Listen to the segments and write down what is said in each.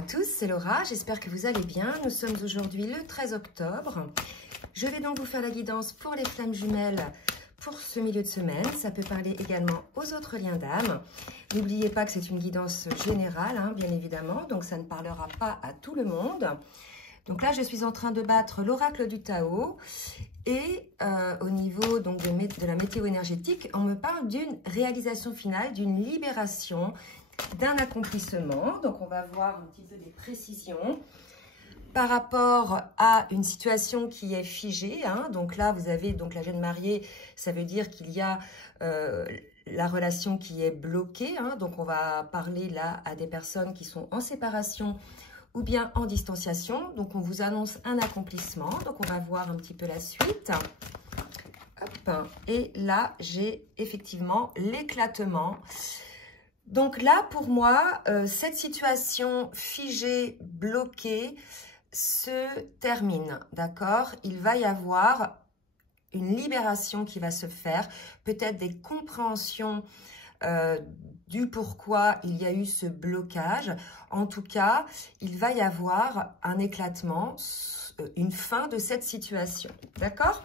à tous, c'est Laura, j'espère que vous allez bien. Nous sommes aujourd'hui le 13 octobre. Je vais donc vous faire la guidance pour les flammes jumelles pour ce milieu de semaine. Ça peut parler également aux autres liens d'âme. N'oubliez pas que c'est une guidance générale, bien évidemment, donc ça ne parlera pas à tout le monde. Donc là, je suis en train de battre l'oracle du Tao. Et au niveau donc, de la météo énergétique, on me parle d'une réalisation finale, d'une libération, d'un accomplissement. Donc, on va voir un petit peu des précisions par rapport à une situation qui est figée. Donc là, vous avez donc la jeune mariée, ça veut dire qu'il y a la relation qui est bloquée. Donc, on va parler là à des personnes qui sont en séparation ou bien en distanciation. Donc, on vous annonce un accomplissement. Donc, on va voir un petit peu la suite. Hop. Et là, j'ai effectivement l'éclatement. Donc là, pour moi, cette situation figée, bloquée, se termine, d'accord? Il va y avoir une libération qui va se faire, peut-être des compréhensions du pourquoi il y a eu ce blocage. En tout cas, il va y avoir un éclatement, une fin de cette situation, d'accord?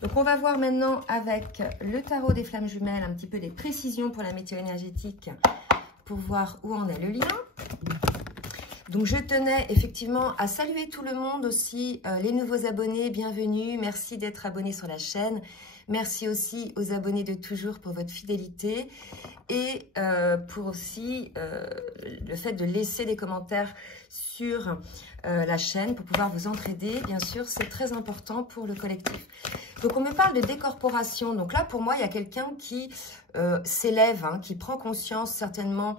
Donc, on va voir maintenant avec le tarot des flammes jumelles un petit peu des précisions pour la météo énergétique pour voir où en est le lien. Donc, je tenais effectivement à saluer tout le monde aussi, les nouveaux abonnés, bienvenue, merci d'être abonnés sur la chaîne. Merci aussi aux abonnés de toujours pour votre fidélité et pour aussi le fait de laisser des commentaires sur la chaîne pour pouvoir vous entraider. Bien sûr, c'est très important pour le collectif. Donc, on me parle de décorporation. Donc là, pour moi, il y a quelqu'un qui s'élève, qui prend conscience certainement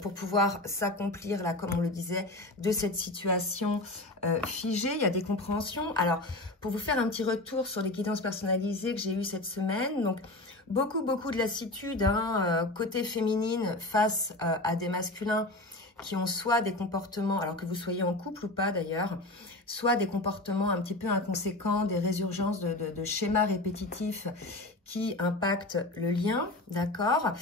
pour pouvoir s'accomplir, là, comme on le disait, de cette situation figée. Il y a des compréhensions. Alors, pour vous faire un petit retour sur les guidances personnalisées que j'ai eues cette semaine, donc beaucoup de lassitude, côté féminine face à des masculins qui ont soit des comportements, alors que vous soyez en couple ou pas d'ailleurs, soit des comportements un petit peu inconséquents, des résurgences de schémas répétitifs qui impactent le lien, d'accord?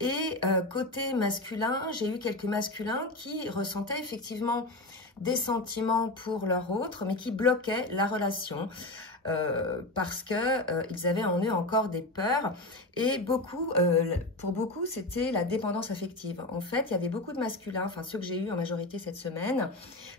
Et côté masculin, j'ai eu quelques masculins qui ressentaient effectivement des sentiments pour leur autre, mais qui bloquaient la relation parce que ils avaient en eux encore des peurs. Et pour beaucoup, c'était la dépendance affective. En fait, il y avait beaucoup de masculins, enfin ceux que j'ai eu en majorité cette semaine,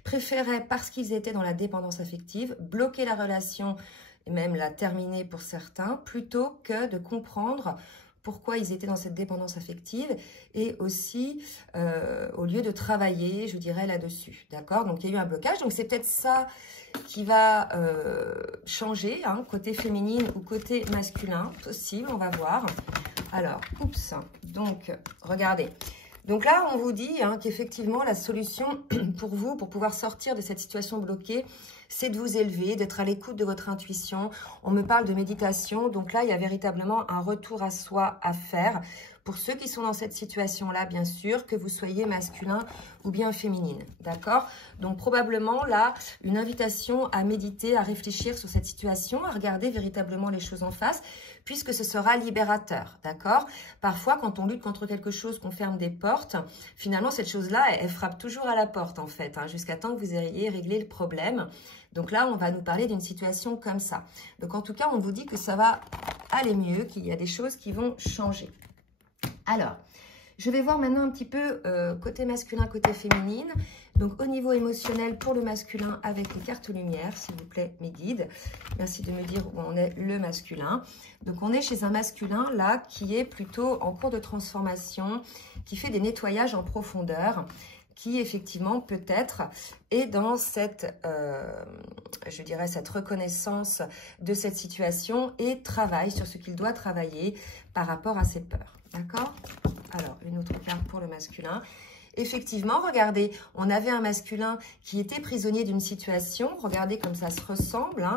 préféraient, parce qu'ils étaient dans la dépendance affective, bloquer la relation et même la terminer pour certains, plutôt que de comprendre pourquoi ils étaient dans cette dépendance affective et aussi au lieu de travailler, je dirais, là-dessus. D'accord? Donc, il y a eu un blocage. Donc, c'est peut-être ça qui va changer, côté féminine ou côté masculin. Possible, on va voir. Alors, oups. Donc, regardez. Donc là, on vous dit qu'effectivement, la solution pour vous, pour pouvoir sortir de cette situation bloquée, c'est de vous élever, d'être à l'écoute de votre intuition. On me parle de méditation. Donc là, il y a véritablement un retour à soi à faire. Pour ceux qui sont dans cette situation-là, bien sûr, que vous soyez masculin ou bien féminine. D'accord? Donc probablement là, une invitation à méditer, à réfléchir sur cette situation, à regarder véritablement les choses en face, puisque ce sera libérateur. D'accord? Parfois, quand on lutte contre quelque chose, qu'on ferme des portes, finalement, cette chose-là, elle frappe toujours à la porte, en fait, jusqu'à temps que vous ayez réglé le problème. Donc là, on va nous parler d'une situation comme ça. Donc en tout cas, on vous dit que ça va aller mieux, qu'il y a des choses qui vont changer. Alors, je vais voir maintenant un petit peu côté masculin, côté féminine. Donc, au niveau émotionnel pour le masculin avec les cartes lumière, s'il vous plaît, mes guides. Merci de me dire où on est le masculin. Donc, on est chez un masculin, là, qui est plutôt en cours de transformation, qui fait des nettoyages en profondeur, qui, effectivement, peut-être est dans cette, je dirais, cette reconnaissance de cette situation et travaille sur ce qu'il doit travailler par rapport à ses peurs. D'accord? Alors, une autre carte pour le masculin. Effectivement, regardez, on avait un masculin qui était prisonnier d'une situation. Regardez comme ça se ressemble.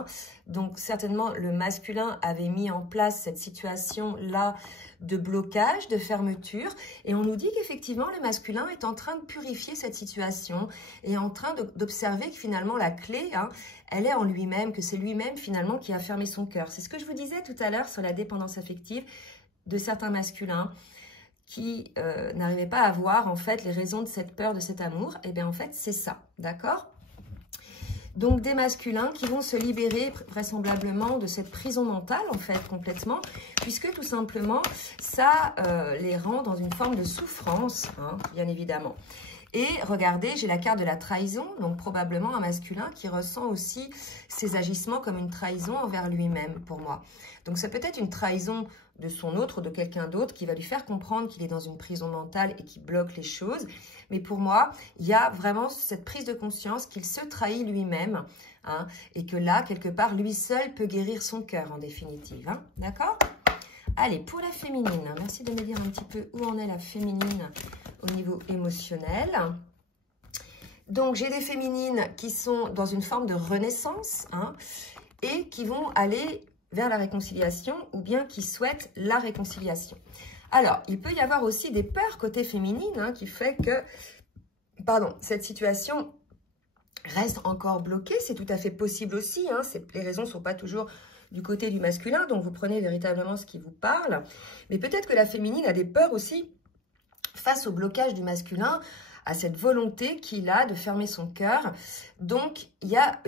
Donc, certainement, le masculin avait mis en place cette situation-là de blocage, de fermeture. Et on nous dit qu'effectivement, le masculin est en train de purifier cette situation et en train d'observer que finalement, la clé, elle est en lui-même, que c'est lui-même finalement qui a fermé son cœur. C'est ce que je vous disais tout à l'heure sur la dépendance affective de certains masculins qui n'arrivaient pas à voir en fait les raisons de cette peur, de cet amour. Et bien en fait, c'est ça, d'accord? Donc des masculins qui vont se libérer vraisemblablement de cette prison mentale en fait complètement, puisque tout simplement ça les rend dans une forme de souffrance, hein, bien évidemment. Et regardez, j'ai la carte de la trahison, donc probablement un masculin qui ressent aussi ses agissements comme une trahison envers lui-même pour moi. Donc ça peut être une trahison de son autre, de quelqu'un d'autre qui va lui faire comprendre qu'il est dans une prison mentale et qui bloque les choses. Mais pour moi, il y a vraiment cette prise de conscience qu'il se trahit lui-même, hein, et que là, quelque part, lui seul peut guérir son cœur en définitive. Hein, d'accord ? Allez, pour la féminine, merci de me dire un petit peu où en est la féminine au niveau émotionnel. Donc, j'ai des féminines qui sont dans une forme de renaissance, hein, et qui vont aller vers la réconciliation ou bien qui souhaitent la réconciliation. Alors, il peut y avoir aussi des peurs côté féminine, hein, qui fait que, pardon, cette situation reste encore bloquée. C'est tout à fait possible aussi, hein, les raisons ne sont pas toujours du côté du masculin, donc vous prenez véritablement ce qui vous parle. Mais peut-être que la féminine a des peurs aussi face au blocage du masculin, à cette volonté qu'il a de fermer son cœur. Donc, il y a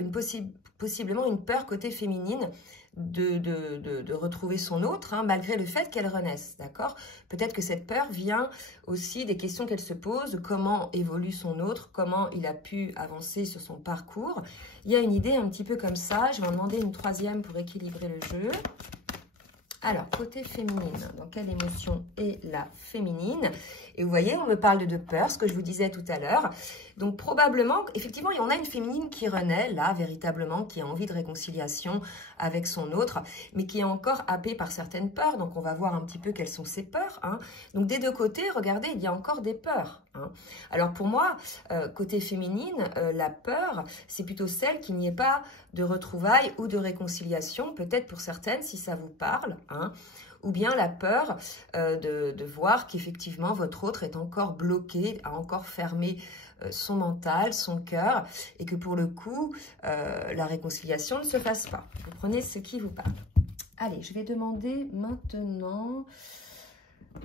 possiblement une peur côté féminine de retrouver son autre, hein, malgré le fait qu'elle renaisse, d'accord? Peut-être que cette peur vient aussi des questions qu'elle se pose, comment évolue son autre, comment il a pu avancer sur son parcours. Il y a une idée un petit peu comme ça, je vais en demander une troisième pour équilibrer le jeu. Alors, côté féminine, dans quelle émotion est la féminine? Et vous voyez, on me parle de peur, ce que je vous disais tout à l'heure. Donc, probablement, effectivement, il y en a une féminine qui renaît, là, véritablement, qui a envie de réconciliation avec son autre, mais qui est encore happée par certaines peurs. Donc, on va voir un petit peu quelles sont ces peurs. Hein. Donc, des deux côtés, regardez, il y a encore des peurs. Hein. Alors, pour moi, côté féminine, la peur, c'est plutôt celle qu'il n'y ait pas de retrouvailles ou de réconciliation, peut-être pour certaines, si ça vous parle, hein, ou bien la peur de voir qu'effectivement votre autre est encore bloqué, a encore fermé son mental, son cœur, et que pour le coup, la réconciliation ne se fasse pas. Vous prenez ce qui vous parle. Allez, je vais demander maintenant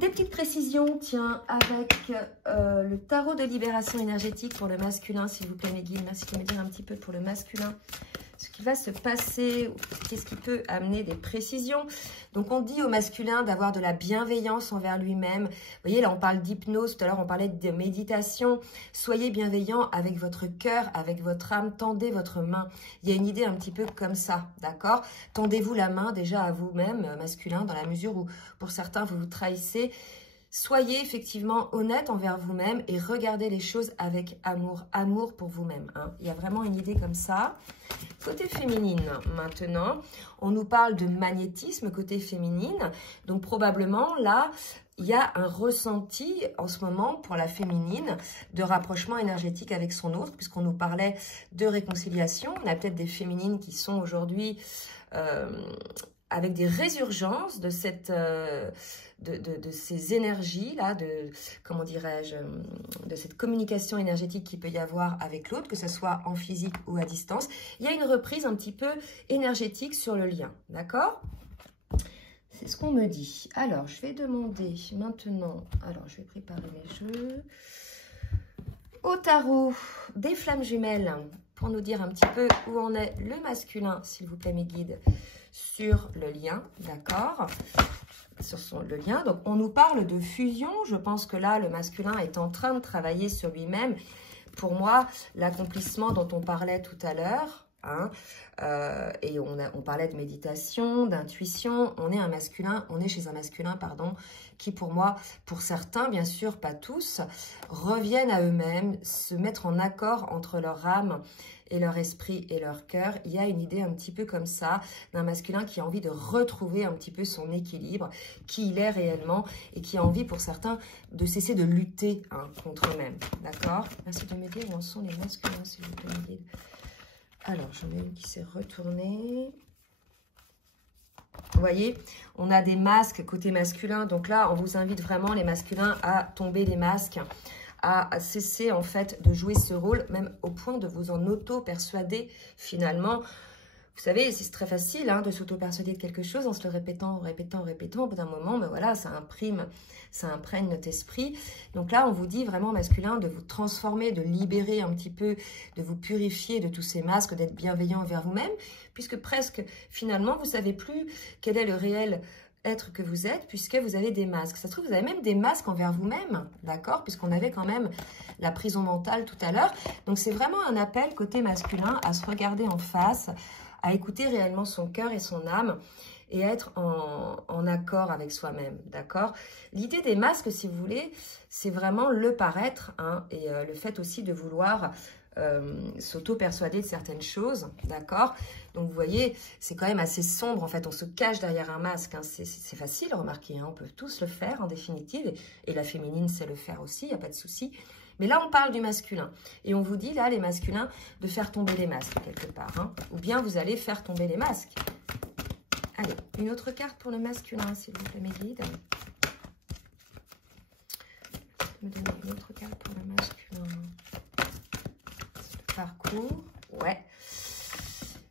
des petites précisions, tiens, avec le tarot de libération énergétique pour le masculin, s'il vous plaît, mes guides. Merci de me dire un petit peu pour le masculin ce qui va se passer, qu'est-ce qui peut amener des précisions. Donc, on dit au masculin d'avoir de la bienveillance envers lui-même. Vous voyez, là, on parle d'hypnose. Tout à l'heure, on parlait de méditation. Soyez bienveillant avec votre cœur, avec votre âme. Tendez votre main. Il y a une idée un petit peu comme ça, d'accord? Tendez-vous la main déjà à vous-même, masculin, dans la mesure où, pour certains, vous vous trahissez. Soyez effectivement honnête envers vous-même et regardez les choses avec amour. Amour pour vous-même. Hein. Il y a vraiment une idée comme ça. Côté féminine, maintenant, on nous parle de magnétisme côté féminine. Donc, probablement, là, il y a un ressenti en ce moment pour la féminine de rapprochement énergétique avec son autre, puisqu'on nous parlait de réconciliation. On a peut-être des féminines qui sont aujourd'hui avec des résurgences de cette... de ces énergies-là, comment dirais-je, de cette communication énergétique qu'il peut y avoir avec l'autre, que ce soit en physique ou à distance. Il y a une reprise un petit peu énergétique sur le lien, d'accord? C'est ce qu'on me dit. Alors, je vais demander maintenant, alors je vais préparer mes jeux, au tarot des flammes jumelles, pour nous dire un petit peu où en est le masculin, s'il vous plaît mes guides, sur le lien, d'accord? Sur le lien. Donc, on nous parle de fusion. Je pense que là, le masculin est en train de travailler sur lui-même. Pour moi, l'accomplissement dont on parlait tout à l'heure, hein, et on parlait de méditation, d'intuition, on est chez un masculin, pardon, qui pour moi, pour certains, bien sûr, pas tous, reviennent à eux-mêmes, se mettre en accord entre leur âme et leur esprit et leur cœur. Il y a une idée un petit peu comme ça, d'un masculin qui a envie de retrouver un petit peu son équilibre, qui il est réellement, et qui a envie pour certains de cesser de lutter, hein, contre eux-mêmes. D'accord? Merci de me dire où en sont les masculins, s'il vous plaît, mes guides. Alors, j'en ai une qui s'est retournée. Vous voyez, on a des masques côté masculin. Donc là, on vous invite vraiment, les masculins, à tomber les masques, à cesser en fait de jouer ce rôle, même au point de vous en auto-persuader finalement. Vous savez, c'est très facile hein, de s'auto-persuader de quelque chose en se le répétant, répétant, répétant. Au bout d'un moment, ben voilà, ça imprègne notre esprit. Donc là, on vous dit vraiment masculin de vous transformer, de libérer un petit peu, de vous purifier de tous ces masques, d'être bienveillant envers vous-même, puisque presque, finalement, vous ne savez plus quel est le réel être que vous êtes, puisque vous avez des masques. Ça se trouve, vous avez même des masques envers vous-même, d'accord? Puisqu'on avait quand même la prison mentale tout à l'heure. Donc, c'est vraiment un appel côté masculin à se regarder en face, à écouter réellement son cœur et son âme et à être en accord avec soi-même, d'accord? L'idée des masques, si vous voulez, c'est vraiment le paraître hein, et le fait aussi de vouloir s'auto-persuader de certaines choses, d'accord? Donc, vous voyez, c'est quand même assez sombre, en fait, on se cache derrière un masque, hein. C'est facile, remarquez, hein, on peut tous le faire, en définitive, et la féminine sait le faire aussi, il n'y a pas de souci. Mais là, on parle du masculin. Et on vous dit, là, les masculins, de faire tomber les masques, quelque part. Hein. Ou bien, vous allez faire tomber les masques. Allez, une autre carte pour le masculin, s'il vous plaît, mes guides. Me donner une autre carte pour le masculin. Parcours. Ouais.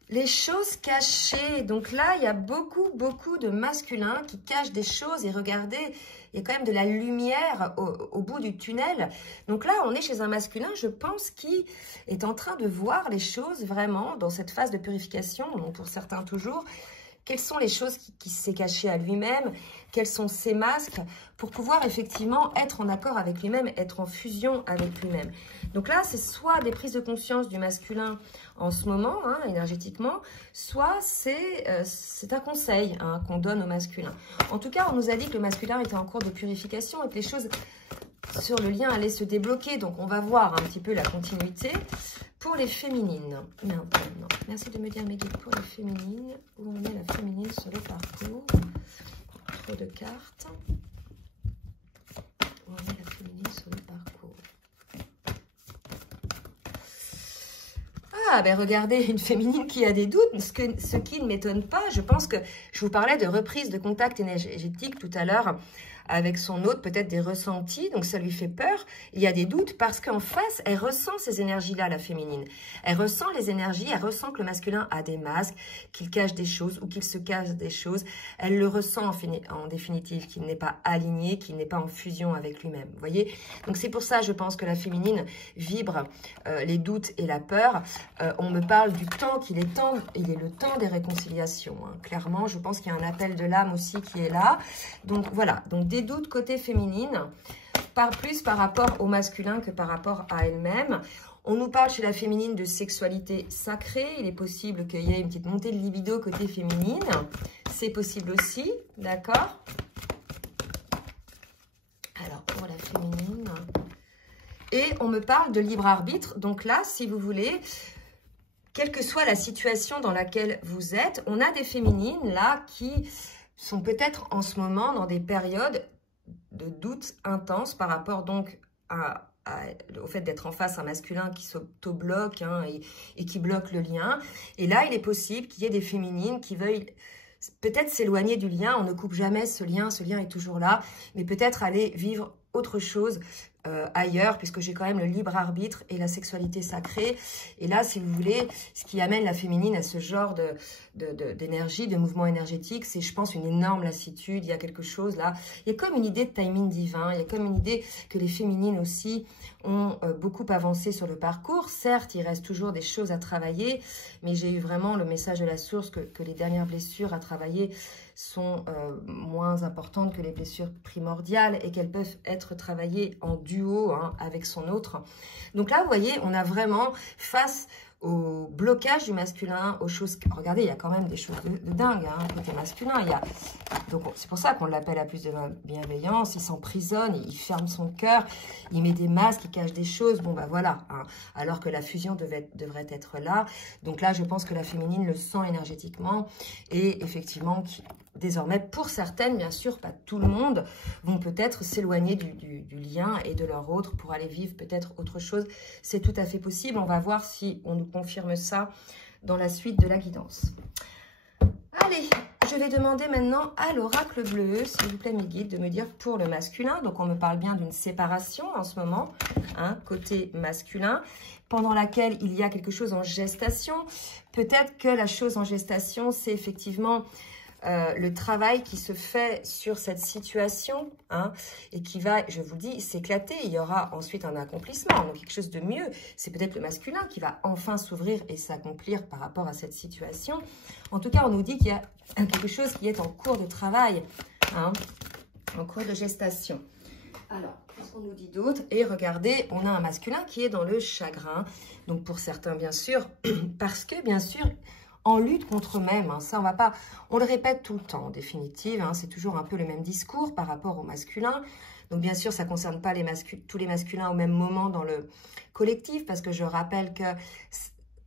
Les choses cachées. Donc là, il y a beaucoup de masculins qui cachent des choses. Et regardez, il y a quand même de la lumière au bout du tunnel. Donc là, on est chez un masculin, je pense, qui est en train de voir les choses vraiment dans cette phase de purification. Donc pour certains toujours, quelles sont les choses qui s'est cachées à lui-même, quels sont ses masques, pour pouvoir effectivement être en accord avec lui-même, être en fusion avec lui-même. Donc là, c'est soit des prises de conscience du masculin en ce moment, hein, énergétiquement, soit c'est un conseil hein, qu'on donne au masculin. En tout cas, on nous a dit que le masculin était en cours de purification et que les choses sur le lien allaient se débloquer. Donc, on va voir un petit peu la continuité. Pour les féminines, maintenant, merci de me dire mes guides pour les féminines, où on est la féminine sur le parcours, trop de cartes, où on est la féminine sur le parcours. Ah, ben regardez, une féminine qui a des doutes, ce qui ne m'étonne pas, je pense que je vous parlais de reprise de contact énergétique tout à l'heure, avec son hôte, peut-être des ressentis, donc ça lui fait peur. Il y a des doutes parce qu'en face, elle ressent ces énergies-là, la féminine. Elle ressent les énergies, elle ressent que le masculin a des masques, qu'il cache des choses ou qu'il se cache des choses. Elle le ressent en définitive, qu'il n'est pas aligné, qu'il n'est pas en fusion avec lui-même. Vous voyez? Donc c'est pour ça, je pense que la féminine vibre les doutes et la peur. On me parle du temps qu'il est temps, il est le temps des réconciliations. Hein. Clairement, je pense qu'il y a un appel de l'âme aussi qui est là. Donc voilà, donc des doutes côté féminine, plus par rapport au masculin que par rapport à elle-même. On nous parle chez la féminine de sexualité sacrée. Il est possible qu'il y ait une petite montée de libido côté féminine. C'est possible aussi, d'accord? Alors, pour la féminine. Et on me parle de libre arbitre. Donc là, si vous voulez, quelle que soit la situation dans laquelle vous êtes, on a des féminines là qui sont peut-être en ce moment dans des périodes de doute intense par rapport donc au fait d'être en face à un masculin qui s'auto-bloque hein, et qui bloque le lien. Et là, il est possible qu'il y ait des féminines qui veuillent peut-être s'éloigner du lien. On ne coupe jamais ce lien est toujours là, mais peut-être aller vivre autre chose ailleurs, puisque j'ai quand même le libre arbitre et la sacrée. Et là, si vous voulez, ce qui amène la féminine à ce genre d'énergie, de mouvement énergétique, c'est, je pense, une énorme lassitude. Il y a quelque chose là. Il y a comme une idée de timing divin. Il y a comme une idée que les féminines aussi ont beaucoup avancé sur le parcours. Certes, il reste toujours des choses à travailler, mais j'ai eu vraiment le message de la source que les dernières blessures à travailler sont moins importantes que les blessures primordiales et qu'elles peuvent être travaillées en duo hein, avec son autre. Donc là, vous voyez, on a vraiment face au blocage du masculin, aux choses... Regardez, il y a quand même des choses de dingue, hein, côté masculin. Donc c'est pour ça qu'on l'appelle à plus de bienveillance. Il s'emprisonne, il ferme son cœur, il met des masques, il cache des choses. Bon, bah voilà. Hein, alors que la fusion devrait être là. Donc là, je pense que la féminine le sent énergétiquement. Et effectivement, désormais, pour certaines, bien sûr, pas tout le monde, vont peut-être s'éloigner du lien et de leur autre pour aller vivre peut-être autre chose. C'est tout à fait possible. On va voir si on nous confirme ça dans la suite de la guidance. Allez, je vais demander maintenant à l'oracle bleu, s'il vous plaît mes guides, de me dire pour le masculin. Donc on me parle bien d'une séparation en ce moment, hein, côté masculin, pendant laquelle il y a quelque chose en gestation. Peut-être que la chose en gestation, c'est effectivement le travail qui se fait sur cette situation, hein, et qui va, je vous le dis, s'éclater. Il y aura ensuite un accomplissement, donc quelque chose de mieux. C'est peut-être le masculin qui va enfin s'ouvrir et s'accomplir par rapport à cette situation. En tout cas, on nous dit qu'il y a quelque chose qui est en cours de travail, hein, en cours de gestation. Alors, qu'est-ce qu'on nous dit d'autre? Et regardez, on a un masculin qui est dans le chagrin. Donc, pour certains, bien sûr, parce que, bien sûr, en lutte contre eux-mêmes, hein, ça, on le répète tout le temps, en définitive. Hein, c'est toujours un peu le même discours par rapport au masculin. Donc, bien sûr, ça ne concerne pas tous les masculins au même moment dans le collectif, parce que je rappelle que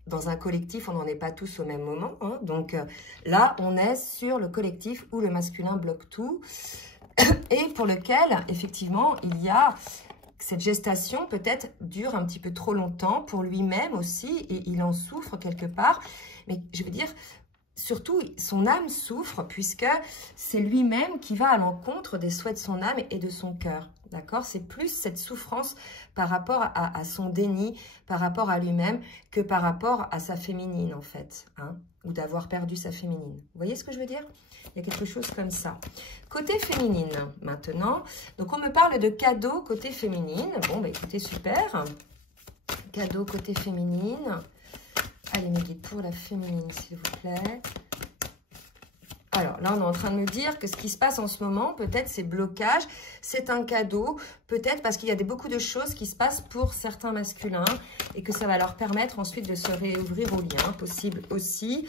dans un collectif, on n'en est pas tous au même moment. Hein, donc, là, on est sur le collectif où le masculin bloque tout. Et pour lequel, effectivement, il y a cette gestation peut-être dure un petit peu trop longtemps pour lui-même aussi, et il en souffre quelque part. Mais je veux dire, surtout, son âme souffre puisque c'est lui-même qui va à l'encontre des souhaits de son âme et de son cœur. D'accord? C'est plus cette souffrance par rapport à son déni, par rapport à lui-même, que par rapport à sa féminine, en fait. Hein, ou d'avoir perdu sa féminine. Vous voyez ce que je veux dire? Il y a quelque chose comme ça. Côté féminine, maintenant. Donc, on me parle de cadeaux côté féminine. Bon, bah écoutez, super. Cadeaux côté féminine. Allez, mes guides, pour la féminine, s'il vous plaît. Alors, là, on est en train de me dire que ce qui se passe en ce moment, peut-être, c'est blocage. C'est un cadeau, peut-être parce qu'il y a beaucoup de choses qui se passent pour certains masculins et que ça va leur permettre ensuite de se réouvrir au lien, possible aussi.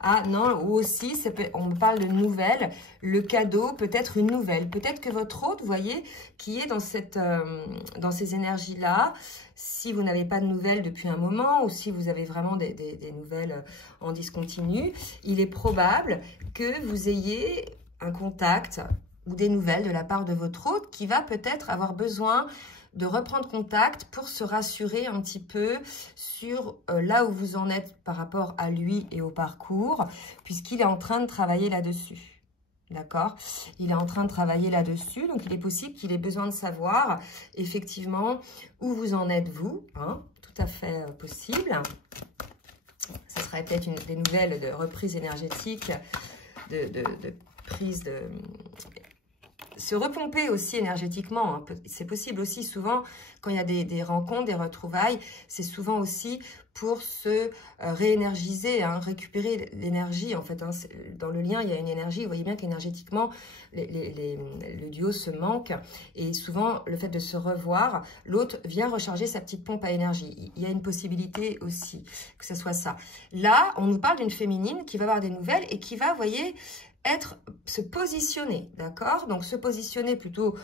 Ah non, ou aussi, on me parle de nouvelles. Le cadeau, peut-être une nouvelle. Peut-être que votre hôte, vous voyez, qui est dans ces énergies-là, si vous n'avez pas de nouvelles depuis un moment ou si vous avez vraiment des nouvelles en discontinu, il est probable que vous ayez un contact ou des nouvelles de la part de votre hôte qui va peut-être avoir besoin de reprendre contact pour se rassurer un petit peu sur là où vous en êtes par rapport à lui et au parcours, puisqu'il est en train de travailler là-dessus. D'accord? Il est en train de travailler là-dessus, donc il est possible qu'il ait besoin de savoir effectivement où vous en êtes vous, hein, tout à fait possible. Ça serait peut-être des nouvelles de reprise énergétique, de prise de... Se repomper aussi énergétiquement, hein. C'est possible aussi souvent quand il y a des rencontres, des retrouvailles, c'est souvent aussi pour se réénergiser, hein, récupérer l'énergie en fait. Hein. Dans le lien, il y a une énergie, vous voyez bien qu'énergétiquement, le duo se manque et souvent le fait de se revoir, l'autre vient recharger sa petite pompe à énergie. Il y a une possibilité aussi que ce soit ça. Là, on nous parle d'une féminine qui va avoir des nouvelles et qui va, vous voyez, se positionner, d'accord? Donc, se positionner plutôt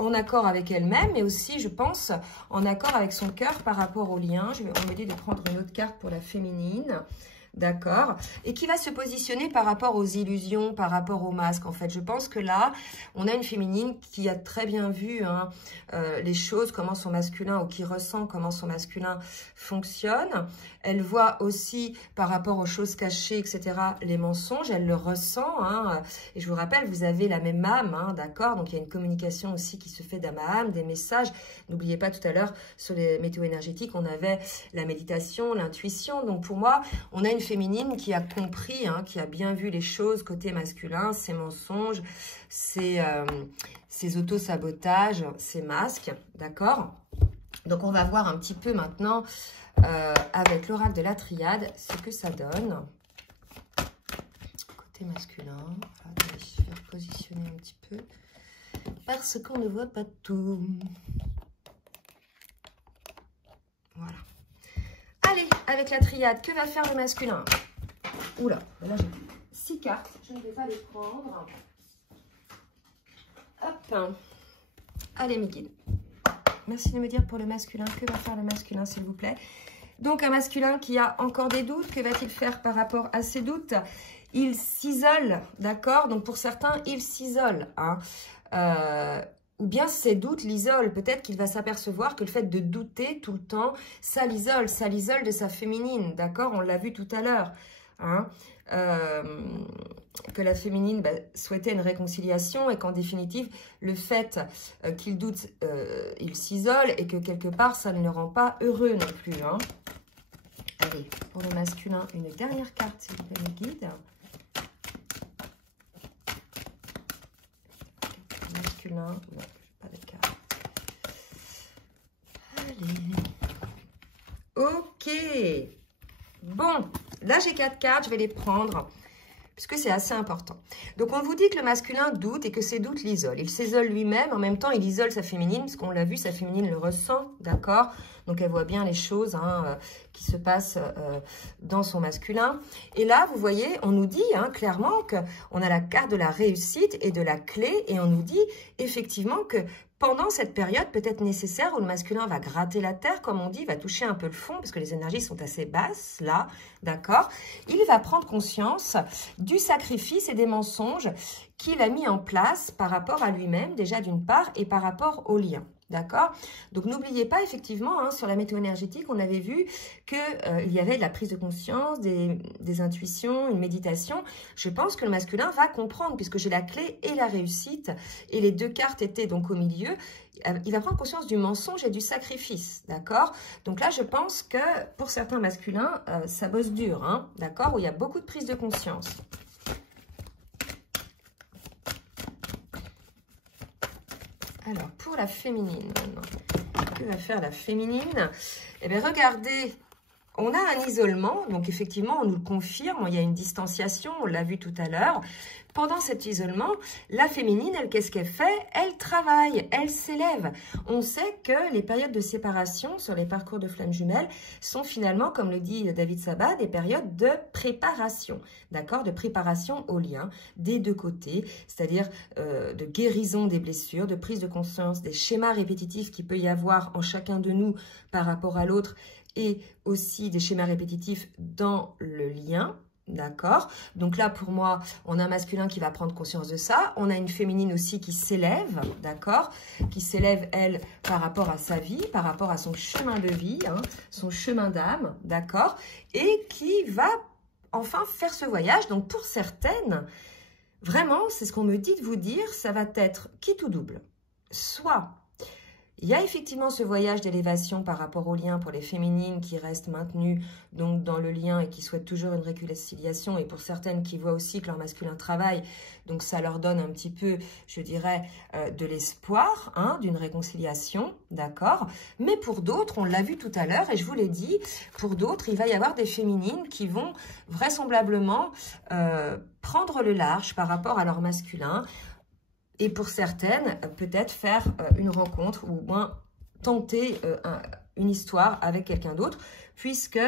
en accord avec elle-même, mais aussi, je pense, en accord avec son cœur par rapport au lien. On me dit de prendre une autre carte pour la féminine, d'accord? Et qui va se positionner par rapport aux illusions, par rapport au masque, en fait. Je pense que là, on a une féminine qui a très bien vu hein, les choses, comment son masculin, ou qui ressent comment son masculin fonctionne. Elle voit aussi, par rapport aux choses cachées, etc., les mensonges. Elle le ressent. Hein, et je vous rappelle, vous avez la même âme, hein, d'accord? Donc, il y a une communication aussi qui se fait d'âme à âme, des messages. N'oubliez pas, tout à l'heure, sur les météos énergétiques, on avait la méditation, l'intuition. Donc, pour moi, on a une féminine qui a compris, hein, qui a bien vu les choses côté masculin, ses mensonges, ses auto-sabotages, ses masques, d'accord? Donc, on va voir un petit peu maintenant avec l'oracle de la triade ce que ça donne. Côté masculin, voilà, je vais repositionner un petit peu parce qu'on ne voit pas tout. Voilà. Allez, avec la triade, que va faire le masculin? Oula, là j'ai 6 cartes, je ne vais pas les prendre. Hop. Allez mes guides. Merci de me dire pour le masculin, que va faire le masculin s'il vous plaît? Donc un masculin qui a encore des doutes, que va-t-il faire par rapport à ces doutes? Il s'isole, d'accord? Donc pour certains, il s'isole, hein. Ou bien ces doutes l'isolent. Peut-être qu'il va s'apercevoir que le fait de douter tout le temps, ça l'isole de sa féminine, d'accord? On l'a vu tout à l'heure. hein, que la féminine souhaitait une réconciliation et qu'en définitive, le fait qu'il doute, il s'isole et que quelque part, ça ne le rend pas heureux non plus. Hein. Allez, pour le masculin, une dernière carte, s'il vous plaît, le guide. Masculin, non, pas de carte. Allez. Ok. Bon, là j'ai 4 cartes, je vais les prendre, puisque c'est assez important. Donc on vous dit que le masculin doute et que ses doutes l'isolent. Il s'isole lui-même, en même temps il isole sa féminine, parce qu'on l'a vu, sa féminine le ressent, d'accord? Donc elle voit bien les choses hein, qui se passent dans son masculin. Et là, vous voyez, on nous dit hein, clairement qu'on a la carte de la réussite et de la clé, et on nous dit effectivement que pendant cette période peut-être nécessaire où le masculin va gratter la terre, comme on dit, va toucher un peu le fond, parce que les énergies sont assez basses, là, d'accord? Il va prendre conscience du sacrifice et des mensonges qu'il a mis en place par rapport à lui-même, déjà d'une part, et par rapport au lien. D'accord? Donc, n'oubliez pas, effectivement, hein, sur la météo énergétique, on avait vu qu'il y avait de la prise de conscience, des intuitions, une méditation. Je pense que le masculin va comprendre, puisque j'ai la clé et la réussite, et les 2 cartes étaient donc au milieu. Il va prendre conscience du mensonge et du sacrifice, d'accord? Donc là, je pense que pour certains masculins, ça bosse dur, hein, d'accord? Où il y a beaucoup de prise de conscience. Alors, pour la féminine, maintenant, que va faire la féminine? Eh bien, regardez, on a un isolement, donc effectivement, on nous le confirme, il y a une distanciation, on l'a vu tout à l'heure. Pendant cet isolement, la féminine, elle, qu'est-ce qu'elle fait? Elle travaille, elle s'élève. On sait que les périodes de séparation sur les parcours de flammes jumelles sont finalement, comme le dit David Sabat, des périodes de préparation, d'accord? De préparation au lien des 2 côtés, c'est-à-dire de guérison des blessures, de prise de conscience des schémas répétitifs qu'il peut y avoir en chacun de nous par rapport à l'autre et aussi des schémas répétitifs dans le lien. D'accord? Donc là, pour moi, on a un masculin qui va prendre conscience de ça. On a une féminine aussi qui s'élève, d'accord? Qui s'élève, elle, par rapport à sa vie, par rapport à son chemin de vie, hein, son chemin d'âme, d'accord? Et qui va enfin faire ce voyage. Donc pour certaines, vraiment, c'est ce qu'on me dit de vous dire, ça va être quitte ou double. Soit il y a effectivement ce voyage d'élévation par rapport au lien pour les féminines qui restent maintenues donc dans le lien et qui souhaitent toujours une réconciliation, et pour certaines qui voient aussi que leur masculin travaille, donc ça leur donne un petit peu, je dirais, de l'espoir hein, d'une réconciliation, d'accord? Mais pour d'autres, on l'a vu tout à l'heure et je vous l'ai dit, pour d'autres, il va y avoir des féminines qui vont vraisemblablement prendre le large par rapport à leur masculin. Et pour certaines, peut-être faire une rencontre ou au moins tenter une histoire avec quelqu'un d'autre, puisque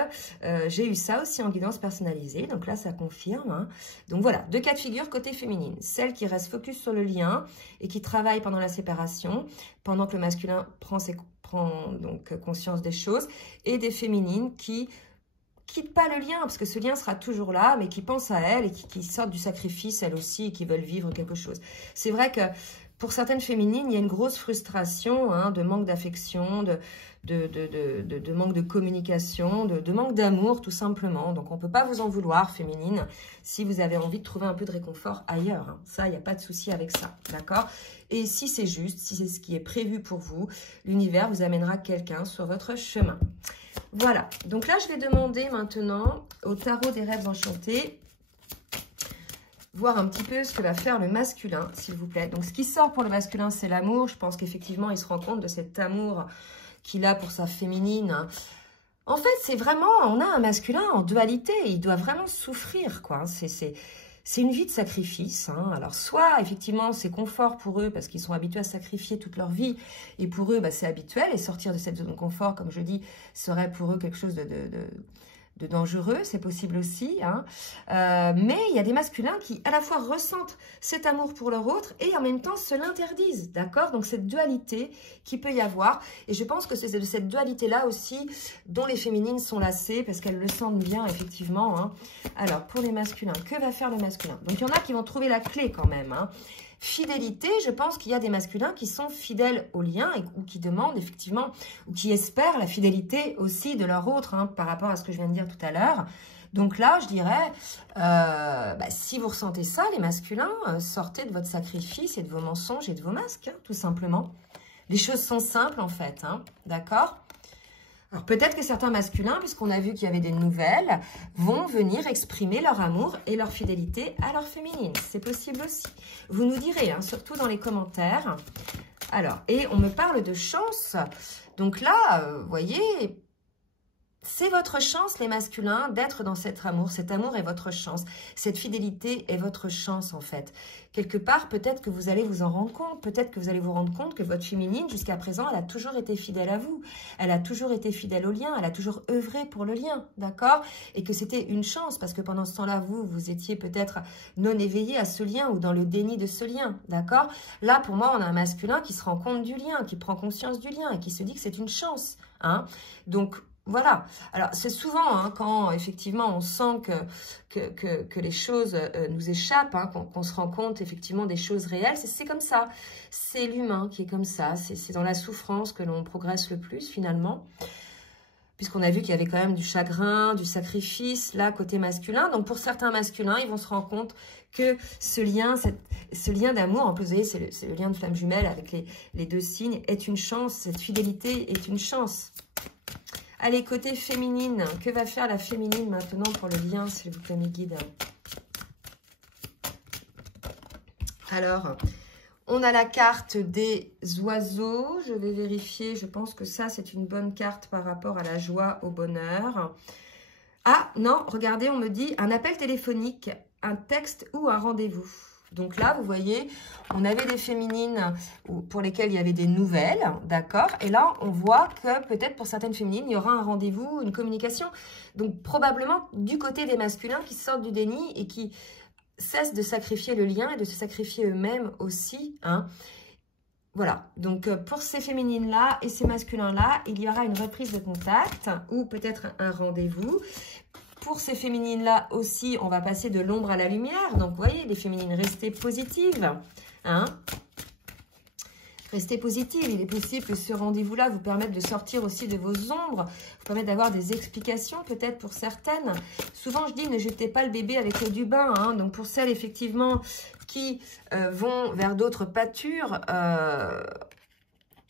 j'ai eu ça aussi en guidance personnalisée. Donc là, ça confirme. Hein. Donc voilà, 2 cas de figure côté féminine. Celle qui reste focus sur le lien et qui travaille pendant la séparation, pendant que le masculin prend donc conscience des choses, et des féminines qui quittent pas le lien, parce que ce lien sera toujours là, mais qui pensent à elles et qui sortent du sacrifice, elles aussi, et qui veulent vivre quelque chose. C'est vrai que pour certaines féminines, il y a une grosse frustration, hein, de manque d'affection, de manque de communication, de manque d'amour, tout simplement. Donc, on ne peut pas vous en vouloir, féminine, si vous avez envie de trouver un peu de réconfort ailleurs. Hein. Ça, il n'y a pas de souci avec ça, d'accord? Et si c'est juste, si c'est ce qui est prévu pour vous, l'univers vous amènera quelqu'un sur votre chemin. Voilà, donc là, je vais demander maintenant au tarot des rêves enchantés, voir un petit peu ce que va faire le masculin, s'il vous plaît. Donc, ce qui sort pour le masculin, c'est l'amour. Je pense qu'effectivement, il se rend compte de cet amour qu'il a pour sa féminine. En fait, c'est vraiment, on a un masculin en dualité. Il doit vraiment souffrir, quoi. C'est une vie de sacrifice. Hein. Alors, soit, effectivement, c'est confort pour eux parce qu'ils sont habitués à sacrifier toute leur vie. Et pour eux, bah, c'est habituel. Et sortir de cette zone de confort, comme je dis, serait pour eux quelque chose de dangereux. C'est possible aussi. Hein. Mais il y a des masculins qui, à la fois, ressentent cet amour pour leur autre et en même temps se l'interdisent. D'accord? Donc, cette dualité qu'il peut y avoir. Et je pense que c'est de cette dualité-là aussi dont les féminines sont lassées parce qu'elles le sentent bien, effectivement. Hein. Alors, pour les masculins, que va faire le masculin? Donc, il y en a qui vont trouver la clé quand même. Hein. Fidélité, je pense qu'il y a des masculins qui sont fidèles au lien ou qui demandent effectivement, ou qui espèrent la fidélité aussi de leur autre, hein, par rapport à ce que je viens de dire tout à l'heure. Donc là, je dirais, si vous ressentez ça, les masculins, sortez de votre sacrifice et de vos mensonges et de vos masques, hein, tout simplement. Les choses sont simples, en fait, hein, d'accord? Alors, peut-être que certains masculins, puisqu'on a vu qu'il y avait des nouvelles, vont venir exprimer leur amour et leur fidélité à leur féminine. C'est possible aussi. Vous nous direz, hein, surtout dans les commentaires. Alors, et on me parle de chance. Donc là, vous voyez, c'est votre chance, les masculins, d'être dans cet amour. Cet amour est votre chance. Cette fidélité est votre chance, en fait. Quelque part, peut-être que vous allez vous en rendre compte. Peut-être que vous allez vous rendre compte que votre féminine, jusqu'à présent, elle a toujours été fidèle à vous. Elle a toujours été fidèle au lien. Elle a toujours œuvré pour le lien, d'accord? Et que c'était une chance, parce que pendant ce temps-là, vous étiez peut-être non éveillé à ce lien ou dans le déni de ce lien, d'accord? Là, pour moi, on a un masculin qui se rend compte du lien, qui prend conscience du lien et qui se dit que c'est une chance, hein? Donc, voilà. Alors, c'est souvent hein, quand, effectivement, on sent que les choses nous échappent, hein, qu'on se rend compte, effectivement, des choses réelles. C'est comme ça. C'est l'humain qui est comme ça. C'est dans la souffrance que l'on progresse le plus, finalement. Puisqu'on a vu qu'il y avait quand même du chagrin, du sacrifice, là, côté masculin. Donc, pour certains masculins, ils vont se rendre compte que ce lien d'amour, en plus, vous voyez, c'est le lien de flamme jumelle avec les deux signes, est une chance. Cette fidélité est une chance. Allez, côté féminine, que va faire la féminine maintenant pour le lien, s'il vous plaît, mes guides? Alors, on a la carte des oiseaux. Je vais vérifier, je pense que ça, c'est une bonne carte par rapport à la joie, au bonheur. Ah, non, regardez, on me dit un appel téléphonique, un texte ou un rendez-vous. Donc là, vous voyez, on avait des féminines pour lesquelles il y avait des nouvelles, d'accord? Et là, on voit que peut-être pour certaines féminines, il y aura un rendez-vous, une communication. Donc probablement du côté des masculins qui sortent du déni et qui cessent de sacrifier le lien et de se sacrifier eux-mêmes aussi, hein? Voilà, donc pour ces féminines-là et ces masculins-là, il y aura une reprise de contact ou peut-être un rendez-vous. Pour ces féminines-là aussi, on va passer de l'ombre à la lumière. Donc, vous voyez, les féminines, restez positives. Hein? Restez positives. Il est possible que ce rendez-vous-là vous permette de sortir aussi de vos ombres, vous permette d'avoir des explications peut-être pour certaines. Souvent, je dis, ne jetez pas le bébé avec l'eau du bain. Hein? Donc, pour celles, effectivement, qui vont vers d'autres pâtures,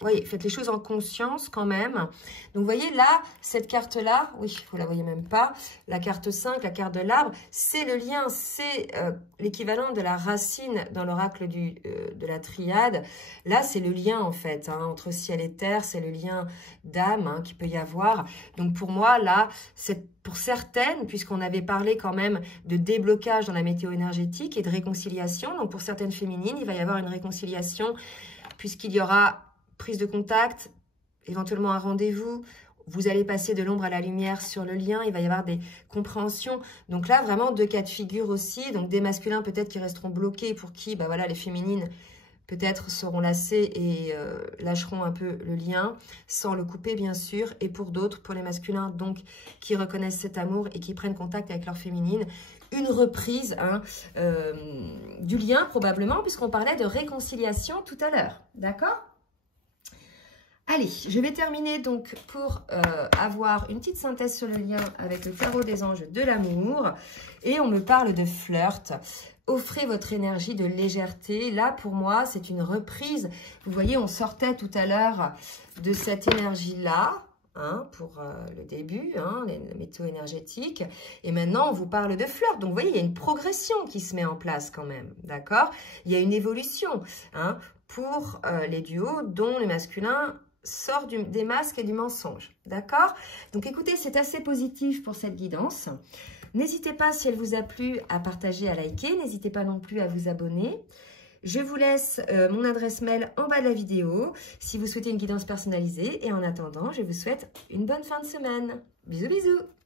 voyez, faites les choses en conscience quand même. Donc, vous voyez, là, cette carte-là, oui, vous la voyez même pas, la carte 5, la carte de l'arbre, c'est le lien, c'est l'équivalent de la racine dans l'oracle de la triade. Là, c'est le lien, en fait, hein, entre ciel et terre, c'est le lien d'âme hein, qu'il peut y avoir. Donc, pour moi, là, pour certaines, puisqu'on avait parlé quand même de déblocage dans la météo énergétique et de réconciliation, donc pour certaines féminines, il va y avoir une réconciliation, puisqu'il y aura prise de contact, éventuellement un rendez-vous, vous allez passer de l'ombre à la lumière sur le lien, il va y avoir des compréhensions. Donc là, vraiment, deux cas de figure aussi. Donc des masculins peut-être qui resteront bloqués, pour qui, bah voilà, les féminines peut-être seront lassées et lâcheront un peu le lien, sans le couper bien sûr. Et pour d'autres, pour les masculins, donc, qui reconnaissent cet amour et qui prennent contact avec leur féminine, une reprise hein, du lien probablement, puisqu'on parlait de réconciliation tout à l'heure. D'accord ? Allez, je vais terminer donc pour avoir une petite synthèse sur le lien avec le tarot des anges de l'amour. Et on me parle de flirt. Offrez votre énergie de légèreté. Là, pour moi, c'est une reprise. Vous voyez, on sortait tout à l'heure de cette énergie-là. Hein, pour le début, hein, les métaux énergétiques. Et maintenant, on vous parle de flirt. Donc, vous voyez, il y a une progression qui se met en place quand même. D'accord? Il y a une évolution hein, pour les duos dont le masculin sort des masques et du mensonge. D'accord? Donc, écoutez, c'est assez positif pour cette guidance. N'hésitez pas, si elle vous a plu, à partager, à liker. N'hésitez pas non plus à vous abonner. Je vous laisse mon adresse mail en bas de la vidéo si vous souhaitez une guidance personnalisée. Et en attendant, je vous souhaite une bonne fin de semaine. Bisous, bisous!